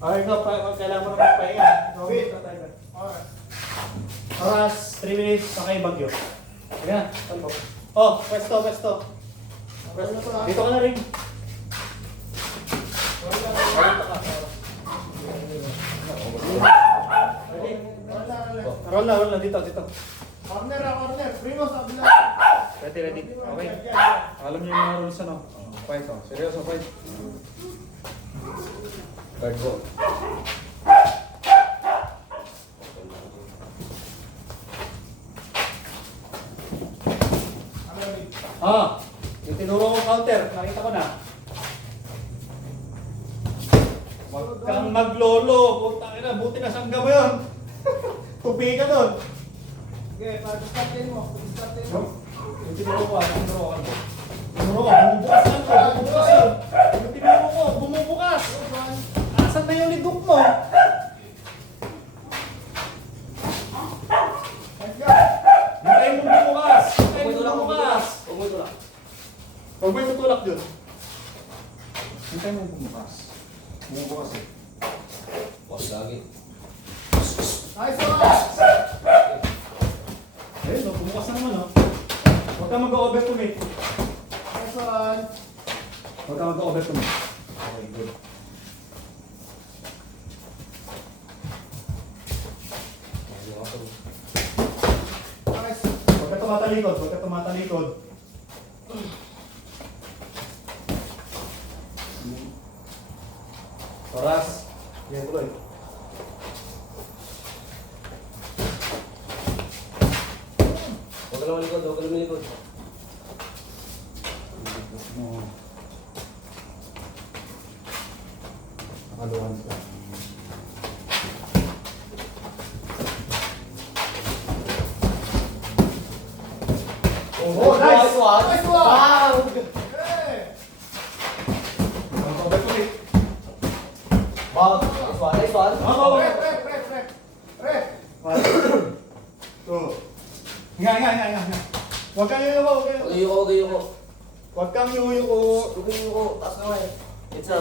Okay, ikaw, kailangan mo na magpahinga. Wait. Alright. Oras, 3 minutes, sakay bagyo. Ayan, talbo. Oh, pwesto. Dito ka na rin. Roll na, dito. Corner. Primo sa kabila. Ready. Okay. Alam niyo yung mga rules ano? Fight oh. Seryoso, fight. Guard go. Yung tinuro ko counter, nakita ko na. Huwag kang maglolo. Buti na sangga mo yun. Tupi ka doon. Okay, pag-startin mo. Yung tinuro ko, bumubukas yun. Yung tinuro ko, bumubukas. Asan na yung lidok mo? Let's go. Yung kayo mo bumubukas. Huwag mo yung tutulak dun. Yung kayo mo bumubukas. Bumubukas eh. Wag lagi. Nice one. Ayun, no, bumukas na naman, no? Huwag ka mag-overcommit. Nice one. Huwag ka mag-overcommit. Okay, good. Nice. Huwag ka tumatalikod. Oras. Yan tuloy. Huwag ka lang malikod. Nakaluhan ka. Oh, nice one. Nice one. Wow! Hey. Mag-overcommit. Wow! Nice one. Rep. 1, 2. Nga. Huwag kang yuyuko. Huwag yung ko. Huwag kang yuyuko. Huwag yung ko. Taas na nga eh. It's up.